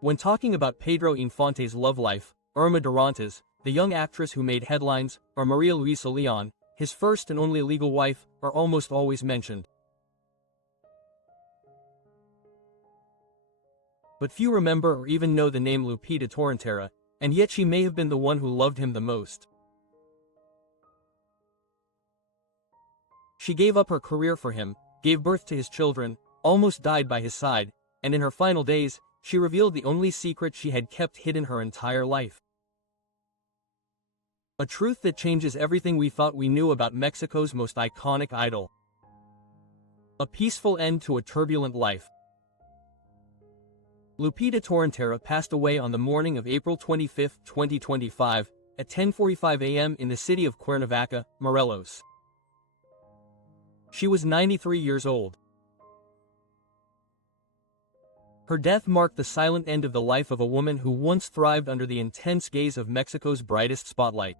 When talking about Pedro Infante's love life, Irma Durantes, the young actress who made headlines, or Maria Luisa Leon, his first and only legal wife, are almost always mentioned. But few remember or even know the name Lupita Torrentera, and yet she may have been the one who loved him the most. She gave up her career for him, gave birth to his children, almost died by his side, and in her final days, she revealed the only secret she had kept hidden her entire life. A truth that changes everything we thought we knew about Mexico's most iconic idol. A peaceful end to a turbulent life. Lupita Torrentera passed away on the morning of April 25, 2025, at 10:45 a.m. in the city of Cuernavaca, Morelos. She was 93 years old. Her death marked the silent end of the life of a woman who once thrived under the intense gaze of Mexico's brightest spotlight.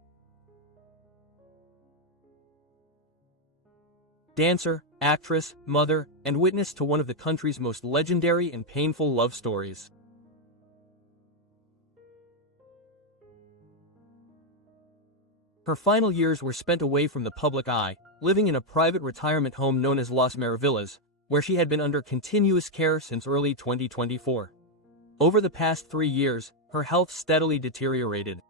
Dancer, actress, mother, and witness to one of the country's most legendary and painful love stories. Her final years were spent away from the public eye, living in a private retirement home known as Las Maravillas, where she had been under continuous care since early 2024. Over the past 3 years, her health steadily deteriorated.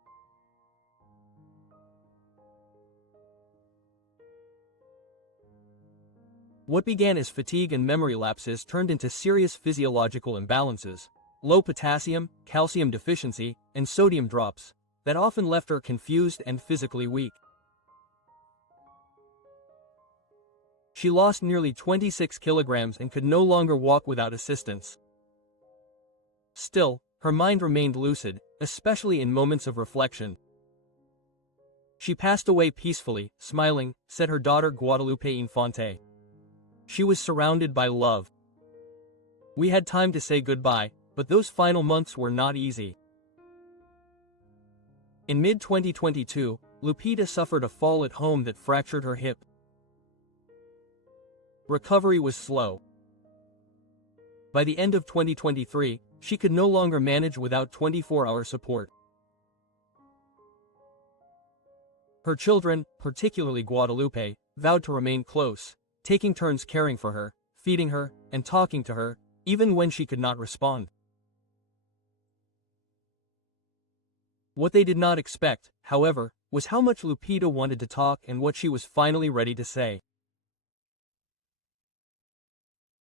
What began as fatigue and memory lapses turned into serious physiological imbalances, low potassium, calcium deficiency, and sodium drops, that often left her confused and physically weak. She lost nearly 26 kilograms and could no longer walk without assistance. Still, her mind remained lucid, especially in moments of reflection. She passed away peacefully, smiling, said her daughter Guadalupe Infante. She was surrounded by love. We had time to say goodbye, but those final months were not easy. In mid-2022, Lupita suffered a fall at home that fractured her hip. Recovery was slow. By the end of 2023, she could no longer manage without 24-hour support. Her children, particularly Guadalupe, vowed to remain close, taking turns caring for her, feeding her, and talking to her, even when she could not respond. What they did not expect, however, was how much Lupita wanted to talk and what she was finally ready to say.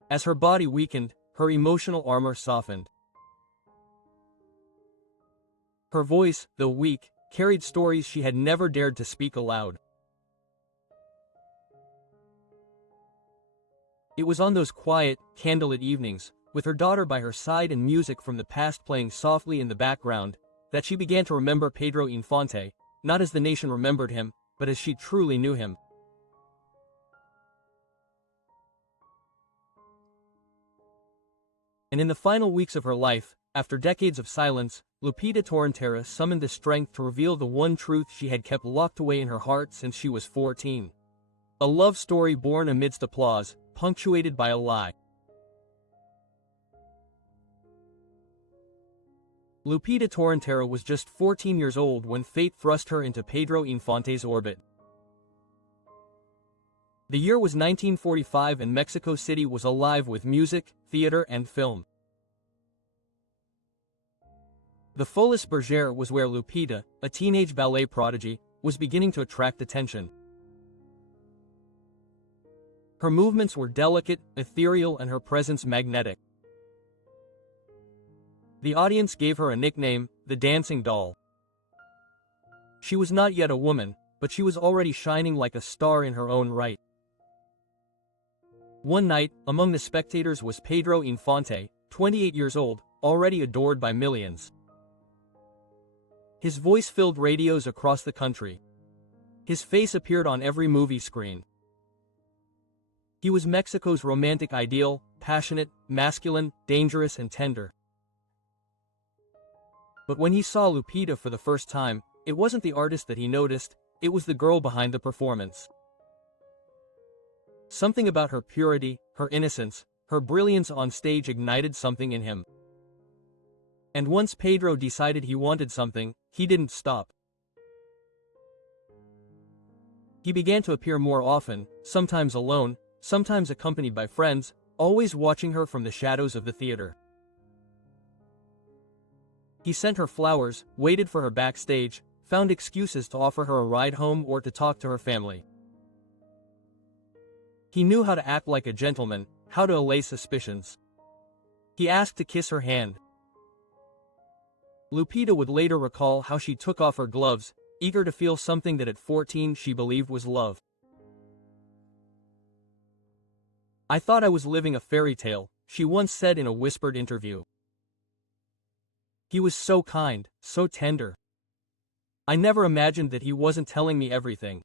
As her body weakened, her emotional armor softened. Her voice, though weak, carried stories she had never dared to speak aloud. It was on those quiet, candlelit evenings, with her daughter by her side and music from the past playing softly in the background, that she began to remember Pedro Infante, not as the nation remembered him, but as she truly knew him. And in the final weeks of her life, after decades of silence, Lupita Torrentera summoned the strength to reveal the one truth she had kept locked away in her heart since she was 14. A love story born amidst applause, punctuated by a lie. Lupita Torrentera was just 14 years old when fate thrust her into Pedro Infante's orbit. The year was 1945 and Mexico City was alive with music, theater, and film. The Folies Bergère was where Lupita, a teenage ballet prodigy, was beginning to attract attention. Her movements were delicate, ethereal, and her presence magnetic. The audience gave her a nickname, the Dancing Doll. She was not yet a woman, but she was already shining like a star in her own right. One night, among the spectators was Pedro Infante, 28 years old, already adored by millions. His voice filled radios across the country. His face appeared on every movie screen. He was Mexico's romantic ideal, passionate, masculine, dangerous, and tender. But when he saw Lupita for the first time, it wasn't the artist that he noticed, it was the girl behind the performance. Something about her purity, her innocence, her brilliance on stage ignited something in him. And once Pedro decided he wanted something, he didn't stop. He began to appear more often, sometimes alone, sometimes accompanied by friends, always watching her from the shadows of the theater. He sent her flowers, waited for her backstage, found excuses to offer her a ride home or to talk to her family. He knew how to act like a gentleman, how to allay suspicions. He asked to kiss her hand. Lupita would later recall how she took off her gloves, eager to feel something that at 14 she believed was love. "I thought I was living a fairy tale," she once said in a whispered interview. "He was so kind, so tender. I never imagined that he wasn't telling me everything."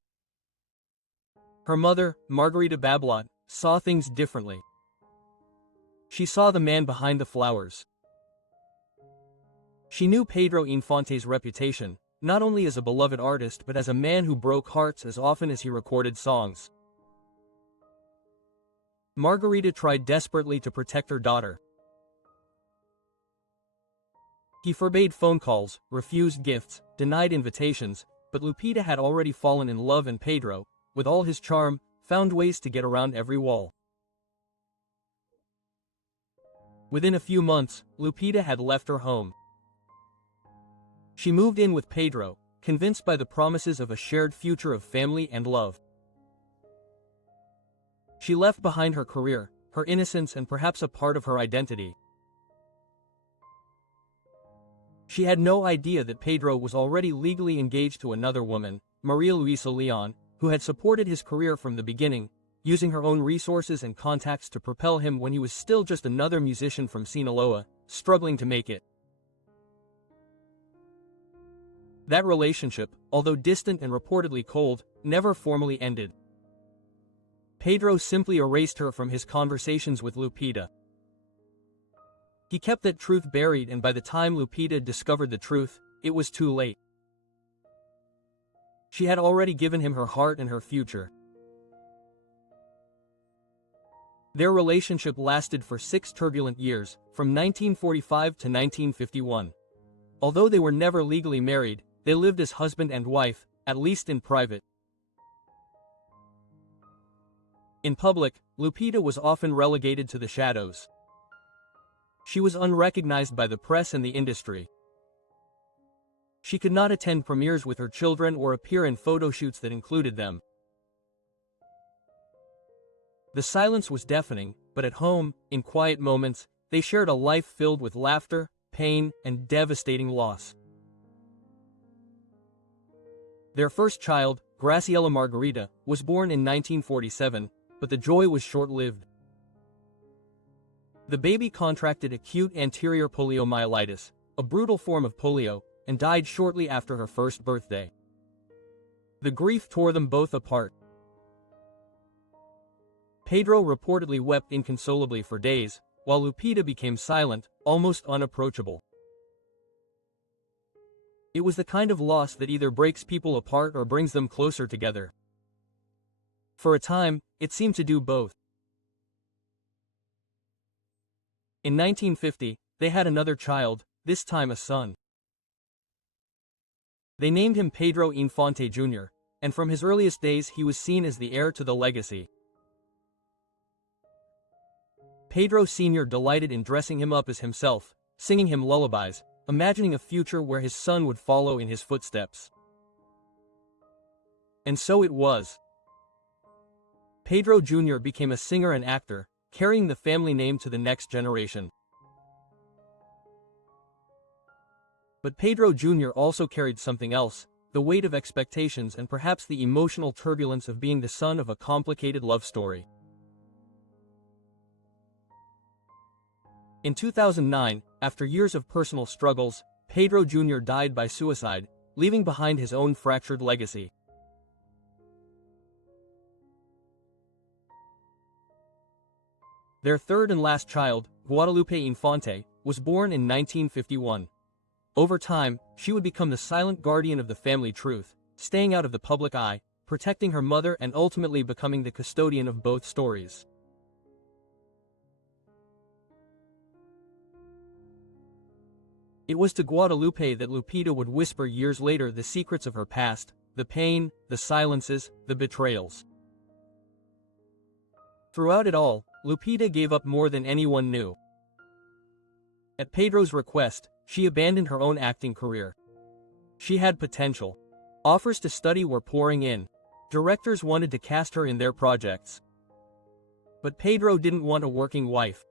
Her mother, Margarita Bablot, saw things differently. She saw the man behind the flowers. She knew Pedro Infante's reputation, not only as a beloved artist but as a man who broke hearts as often as he recorded songs. Margarita tried desperately to protect her daughter. He forbade phone calls, refused gifts, denied invitations, but Lupita had already fallen in love, and Pedro, with all his charm, found ways to get around every wall. Within a few months, Lupita had left her home. She moved in with Pedro, convinced by the promises of a shared future of family and love. She left behind her career, her innocence, and perhaps a part of her identity. She had no idea that Pedro was already legally engaged to another woman, Maria Luisa Leon, who had supported his career from the beginning, using her own resources and contacts to propel him when he was still just another musician from Sinaloa, struggling to make it. That relationship, although distant and reportedly cold, never formally ended. Pedro simply erased her from his conversations with Lupita. He kept that truth buried, and by the time Lupita discovered the truth, it was too late. She had already given him her heart and her future. Their relationship lasted for 6 turbulent years, from 1945 to 1951. Although they were never legally married, they lived as husband and wife, at least in private. In public, Lupita was often relegated to the shadows. She was unrecognized by the press and the industry. She could not attend premieres with her children or appear in photo shoots that included them. The silence was deafening, but at home, in quiet moments, they shared a life filled with laughter, pain, and devastating loss. Their first child, Graciela Margarita, was born in 1947, but the joy was short-lived. The baby contracted acute anterior poliomyelitis, a brutal form of polio, and died shortly after her first birthday. The grief tore them both apart. Pedro reportedly wept inconsolably for days, while Lupita became silent, almost unapproachable. It was the kind of loss that either breaks people apart or brings them closer together. For a time, it seemed to do both. In 1950, they had another child, this time a son. They named him Pedro Infante Jr., and from his earliest days he was seen as the heir to the legacy. Pedro Sr. delighted in dressing him up as himself, singing him lullabies, imagining a future where his son would follow in his footsteps. And so it was. Pedro Jr. became a singer and actor, carrying the family name to the next generation. But Pedro Jr. also carried something else, the weight of expectations and perhaps the emotional turbulence of being the son of a complicated love story. In 2009, after years of personal struggles, Pedro Jr. died by suicide, leaving behind his own fractured legacy. Their third and last child, Guadalupe Infante, was born in 1951. Over time, she would become the silent guardian of the family truth, staying out of the public eye, protecting her mother, and ultimately becoming the custodian of both stories. It was to Guadalupe that Lupita would whisper years later the secrets of her past, the pain, the silences, the betrayals. Throughout it all, Lupita gave up more than anyone knew. At Pedro's request, she abandoned her own acting career. She had potential. Offers to study were pouring in. Directors wanted to cast her in their projects. But Pedro didn't want a working wife.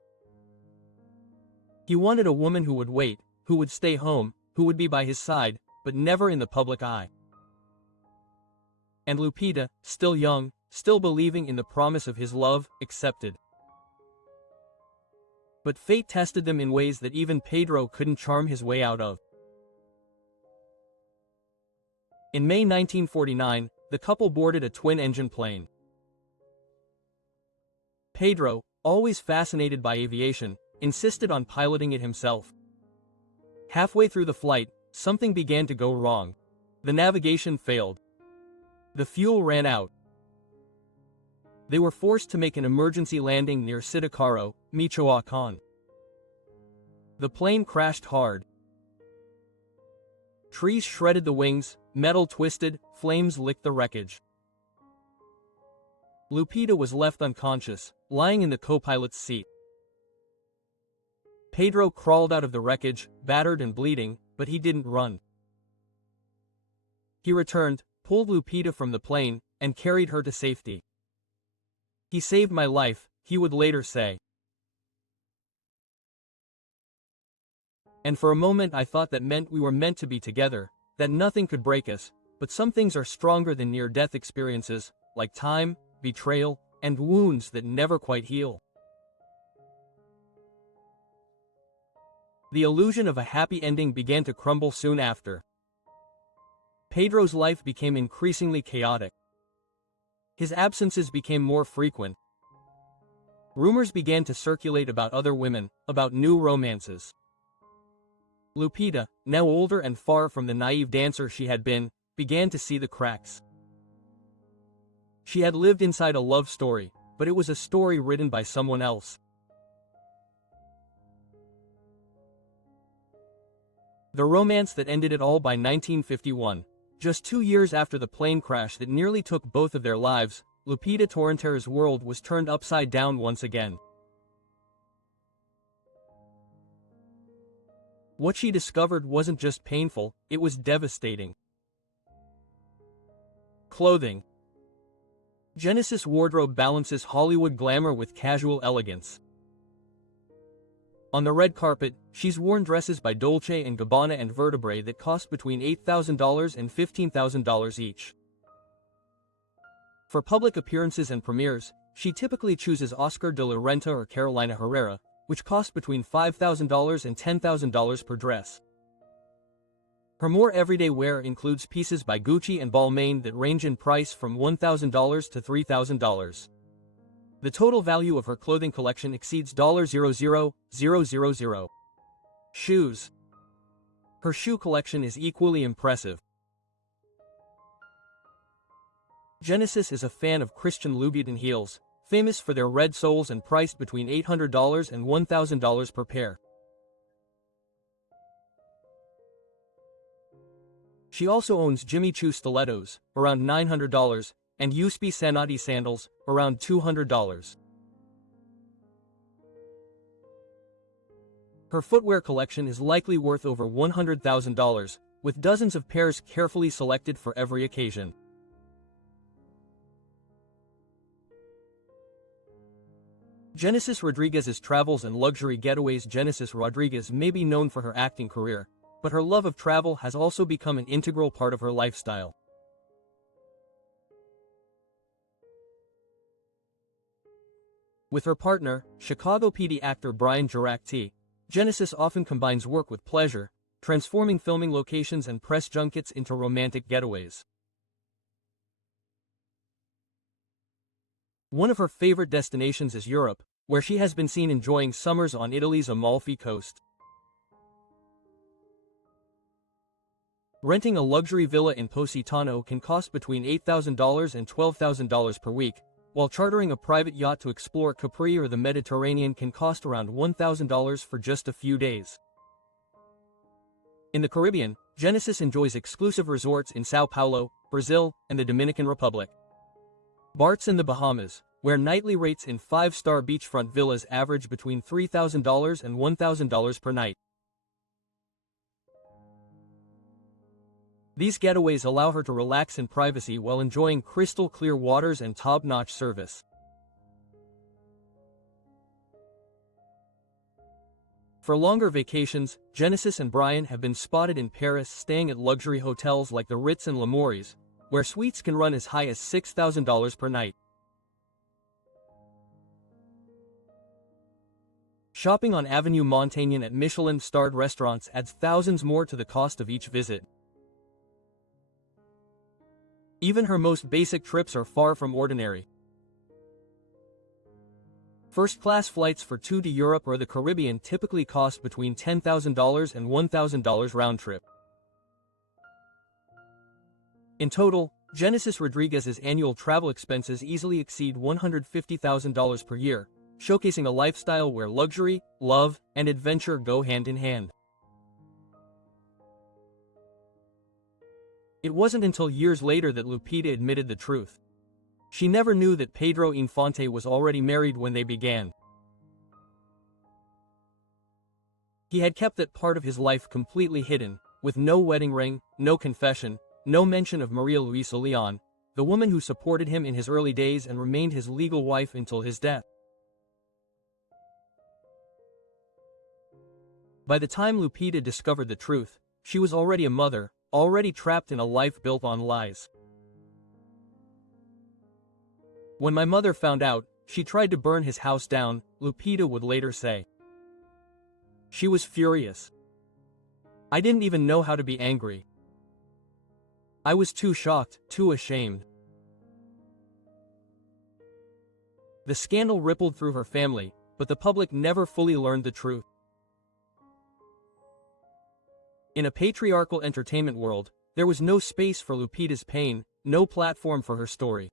He wanted a woman who would wait, who would stay home, who would be by his side, but never in the public eye. And Lupita, still young, still believing in the promise of his love, accepted. But fate tested them in ways that even Pedro couldn't charm his way out of. In May 1949, the couple boarded a twin-engine plane. Pedro, always fascinated by aviation, insisted on piloting it himself. Halfway through the flight, something began to go wrong. The navigation failed. The fuel ran out. They were forced to make an emergency landing near Siticaro, Michoacán. The plane crashed hard. Trees shredded the wings, metal twisted, flames licked the wreckage. Lupita was left unconscious, lying in the co-pilot's seat. Pedro crawled out of the wreckage, battered and bleeding, but he didn't run. He returned, pulled Lupita from the plane, and carried her to safety. "He saved my life," he would later say. "And for a moment I thought that meant we were meant to be together, that nothing could break us, but some things are stronger than near-death experiences, like time, betrayal, and wounds that never quite heal." The illusion of a happy ending began to crumble soon after. Pedro's life became increasingly chaotic. His absences became more frequent. Rumors began to circulate about other women, about new romances. Lupita, now older and far from the naive dancer she had been, began to see the cracks. She had lived inside a love story, but it was a story written by someone else. The romance that ended it all by 1951, just 2 years after the plane crash that nearly took both of their lives, Lupita Torrentera's world was turned upside down once again. What she discovered wasn't just painful, it was devastating. Clothing. Genesis wardrobe balances Hollywood glamour with casual elegance. On the red carpet, she's worn dresses by Dolce & Gabbana and Vertebrae that cost between $8,000 and $15,000 each. For public appearances and premieres, she typically chooses Oscar de la Renta or Carolina Herrera, which cost between $5,000 and $10,000 per dress. Her more everyday wear includes pieces by Gucci and Balmain that range in price from $1,000 to $3,000. The total value of her clothing collection exceeds $0,000,000. Shoes. Her shoe collection is equally impressive. Genesis is a fan of Christian Louboutin heels, famous for their red soles and priced between $800 and $1,000 per pair. She also owns Jimmy Choo stilettos, around $900, and Uspi Sanati sandals, around $200. Her footwear collection is likely worth over $100,000, with dozens of pairs carefully selected for every occasion. Genesis Rodriguez's travels and luxury getaways. Genesis Rodriguez may be known for her acting career, but her love of travel has also become an integral part of her lifestyle. With her partner, Chicago PD actor Brian Geracti, Genesis often combines work with pleasure, transforming filming locations and press junkets into romantic getaways. One of her favorite destinations is Europe, where she has been seen enjoying summers on Italy's Amalfi Coast. Renting a luxury villa in Positano can cost between $8,000 and $12,000 per week, while chartering a private yacht to explore Capri or the Mediterranean can cost around $1,000 for just a few days. In the Caribbean, Genesis enjoys exclusive resorts in Sao Paulo, Brazil, and the Dominican Republic. Bart's in the Bahamas, where nightly rates in 5-star beachfront villas average between $3,000 and $1,000 per night. These getaways allow her to relax in privacy while enjoying crystal-clear waters and top-notch service. For longer vacations, Genesis and Brian have been spotted in Paris staying at luxury hotels like the Ritz and Le Meurice, where suites can run as high as $6,000 per night. Shopping on Avenue Montaigne at Michelin-starred restaurants adds thousands more to the cost of each visit. Even her most basic trips are far from ordinary. First-class flights for to Europe or the Caribbean typically cost between $10,000 and $1,000 round-trip. In total, Genesis Rodriguez's annual travel expenses easily exceed $150,000 per year, showcasing a lifestyle where luxury, love, and adventure go hand in hand. It wasn't until years later that Lupita admitted the truth. She never knew that Pedro Infante was already married when they began. He had kept that part of his life completely hidden, with no wedding ring, no confession, no mention of Maria Luisa Leon, the woman who supported him in his early days and remained his legal wife until his death. By the time Lupita discovered the truth, she was already a mother, already trapped in a life built on lies. "When my mother found out, she tried to burn his house down," Lupita would later say. "She was furious. I didn't even know how to be angry. I was too shocked, too ashamed." The scandal rippled through her family, but the public never fully learned the truth. In a patriarchal entertainment world, there was no space for Lupita's pain, no platform for her story.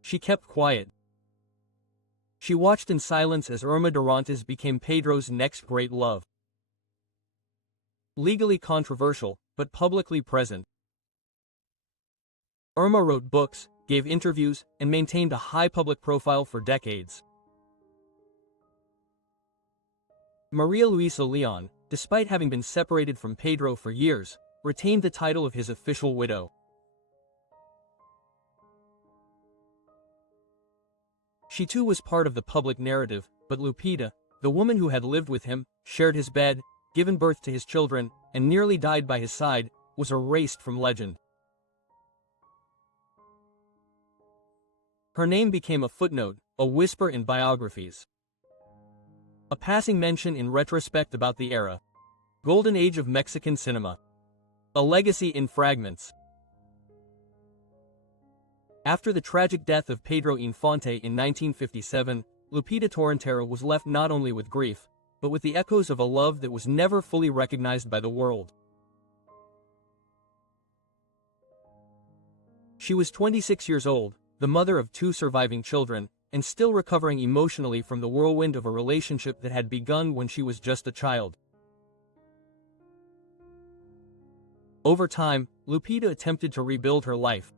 She kept quiet. She watched in silence as Irma Durantes became Pedro's next great love. Legally controversial, but publicly present, Irma wrote books, gave interviews, and maintained a high public profile for decades. Maria Luisa Leon, despite having been separated from Pedro for years, retained the title of his official widow. She too was part of the public narrative, but Lupita, the woman who had lived with him, shared his bed, given birth to his children, and nearly died by his side, was erased from legend. Her name became a footnote, a whisper in biographies. A passing mention in retrospect about the era. Golden age of Mexican cinema. A legacy in fragments. After the tragic death of Pedro Infante in 1957, Lupita Torrentera was left not only with grief, but with the echoes of a love that was never fully recognized by the world. She was 26 years old, the mother of 2 surviving children, and still recovering emotionally from the whirlwind of a relationship that had begun when she was just a child. Over time, Lupita attempted to rebuild her life.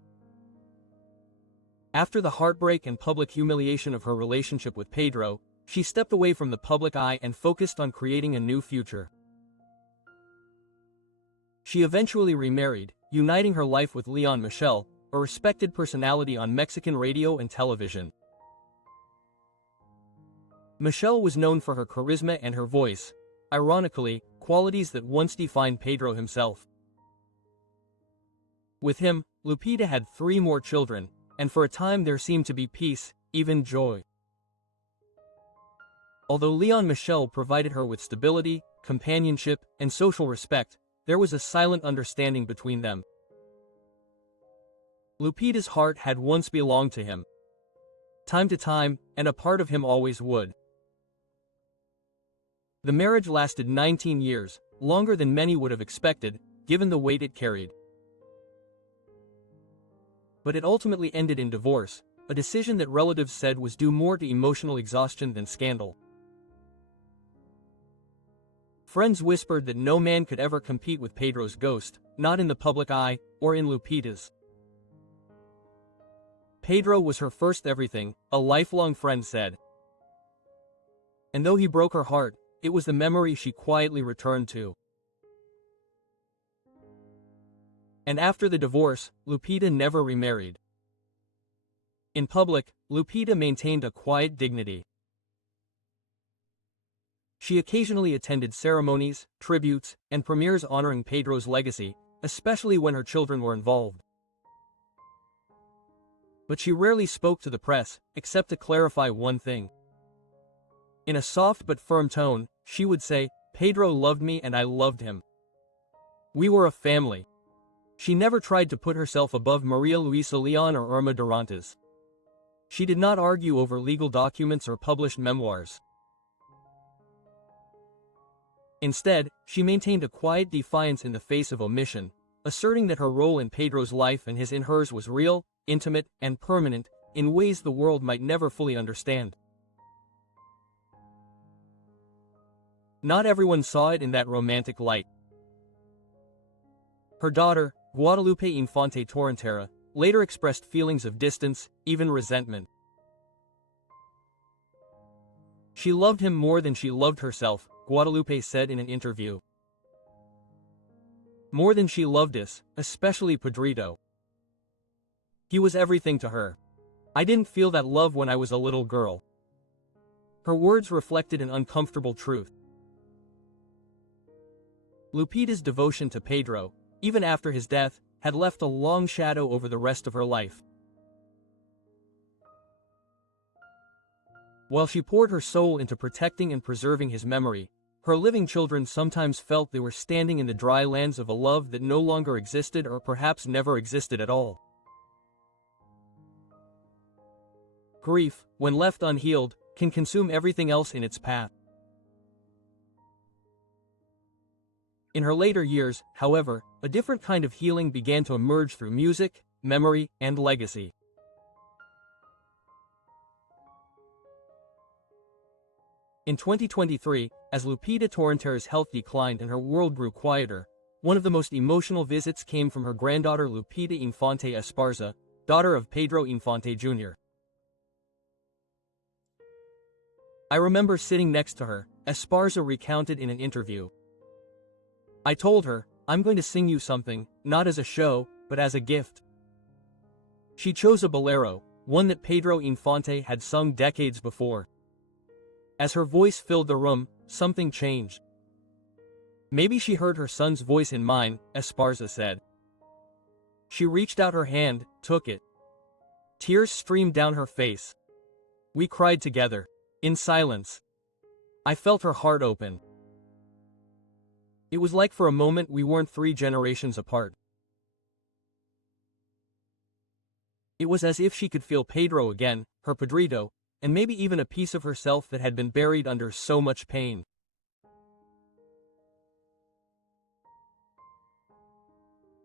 After the heartbreak and public humiliation of her relationship with Pedro, she stepped away from the public eye and focused on creating a new future. She eventually remarried, uniting her life with Leon Michel, a respected personality on Mexican radio and television. Michelle was known for her charisma and her voice, ironically, qualities that once defined Pedro himself. With him, Lupita had 3 more children, and for a time there seemed to be peace, even joy. Although Leon Michel provided her with stability, companionship, and social respect, there was a silent understanding between them. Lupita's heart had once belonged to him. Time to time, and a part of him always would. The marriage lasted 19 years, longer than many would have expected, given the weight it carried. But it ultimately ended in divorce, a decision that relatives said was due more to emotional exhaustion than scandal. Friends whispered that no man could ever compete with Pedro's ghost, not in the public eye, or in Lupita's. Pedro was her first everything, a lifelong friend said. And though he broke her heart, it was the memory she quietly returned to. And after the divorce, Lupita never remarried. In public, Lupita maintained a quiet dignity. She occasionally attended ceremonies, tributes, and premieres honoring Pedro's legacy, especially when her children were involved. But she rarely spoke to the press, except to clarify one thing. In a soft but firm tone, she would say, "Pedro loved me and I loved him. We were a family." She never tried to put herself above Maria Luisa Leon or Irma Durantes. She did not argue over legal documents or published memoirs. Instead, she maintained a quiet defiance in the face of omission, asserting that her role in Pedro's life and his in hers was real, intimate, and permanent, in ways the world might never fully understand. Not everyone saw it in that romantic light. Her daughter, Guadalupe Infante Torrentera, later expressed feelings of distance, even resentment. She loved him more than she loved herself, Guadalupe said in an interview. More than she loved us, especially Pedrito. He was everything to her. I didn't feel that love when I was a little girl. Her words reflected an uncomfortable truth. Lupita's devotion to Pedro, even after his death, had left a long shadow over the rest of her life. While she poured her soul into protecting and preserving his memory, her living children sometimes felt they were standing in the dry lands of a love that no longer existed or perhaps never existed at all. Grief, when left unhealed, can consume everything else in its path. In her later years, however, a different kind of healing began to emerge through music, memory, and legacy. In 2023, as Lupita Torrentera's health declined and her world grew quieter, one of the most emotional visits came from her granddaughter Lupita Infante Esparza, daughter of Pedro Infante Jr. I remember sitting next to her, Esparza recounted in an interview. I told her, "I'm going to sing you something, not as a show, but as a gift." She chose a bolero, one that Pedro Infante had sung decades before. As her voice filled the room, something changed. Maybe she heard her son's voice in mine, Esparza said. She reached out her hand, took it. Tears streamed down her face. We cried together, in silence. I felt her heart open. It was like for a moment we weren't 3 generations apart. It was as if she could feel Pedro again, her Pedrito, and maybe even a piece of herself that had been buried under so much pain.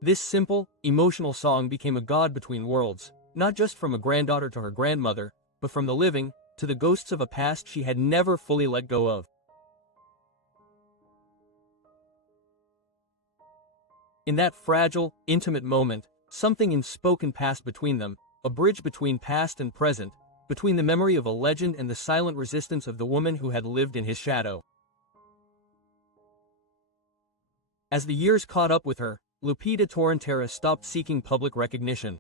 This simple, emotional song became a god between worlds, not just from a granddaughter to her grandmother, but from the living, to the ghosts of a past she had never fully let go of. In that fragile, intimate moment, something unspoken passed between them, a bridge between past and present, between the memory of a legend and the silent resistance of the woman who had lived in his shadow. As the years caught up with her, Lupita Torrentera stopped seeking public recognition.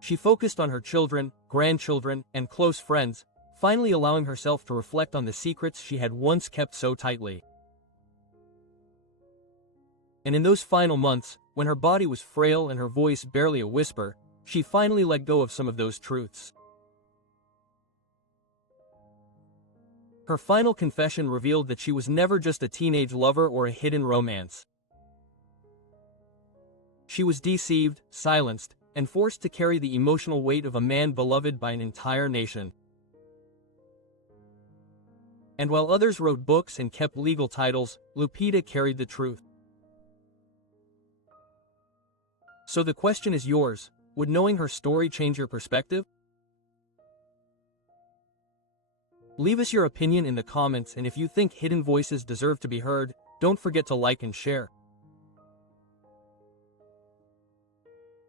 She focused on her children, grandchildren, and close friends, finally allowing herself to reflect on the secrets she had once kept so tightly. And in those final months, when her body was frail and her voice barely a whisper, she finally let go of some of those truths. Her final confession revealed that she was never just a teenage lover or a hidden romance. She was deceived, silenced, and forced to carry the emotional weight of a man beloved by an entire nation. And while others wrote books and kept legal titles, Lupita carried the truth. So the question is yours, would knowing her story change your perspective? Leave us your opinion in the comments, and if you think hidden voices deserve to be heard, don't forget to like and share.